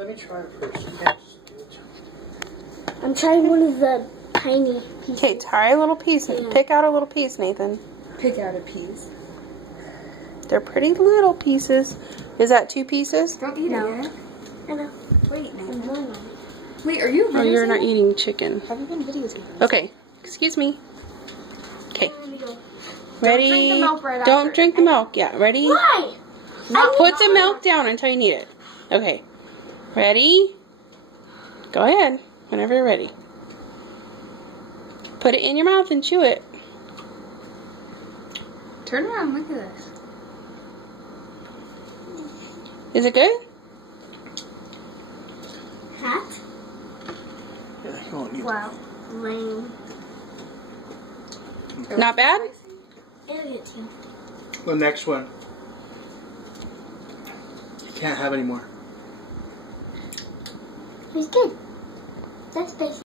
Let me try it first. Yes. I'm trying one of the tiny pieces. Okay, try a little piece. Yeah. Pick out a little piece, Nathan. Pick out a piece. They're pretty little pieces. Is that 2 pieces? Don't eat No. it yet. I know. Wait, I'm Nathan. going on. Wait, are you Oh, you're not videotaping? eating chicken. Have you been videotaping? Okay, excuse me. Okay, Let me go. ready? drink the milk right Don't after. drink the milk. Yeah, ready? Why? Put the milk down until you need it. Okay, ready? Go ahead, whenever you're ready. Put it in your mouth and chew it. Turn around, look at this. Is it good? Hat? Yeah, you won't need Wow. Lame. Not bad? Idiot too. the next one. You can't have any more. It's good. That's basic.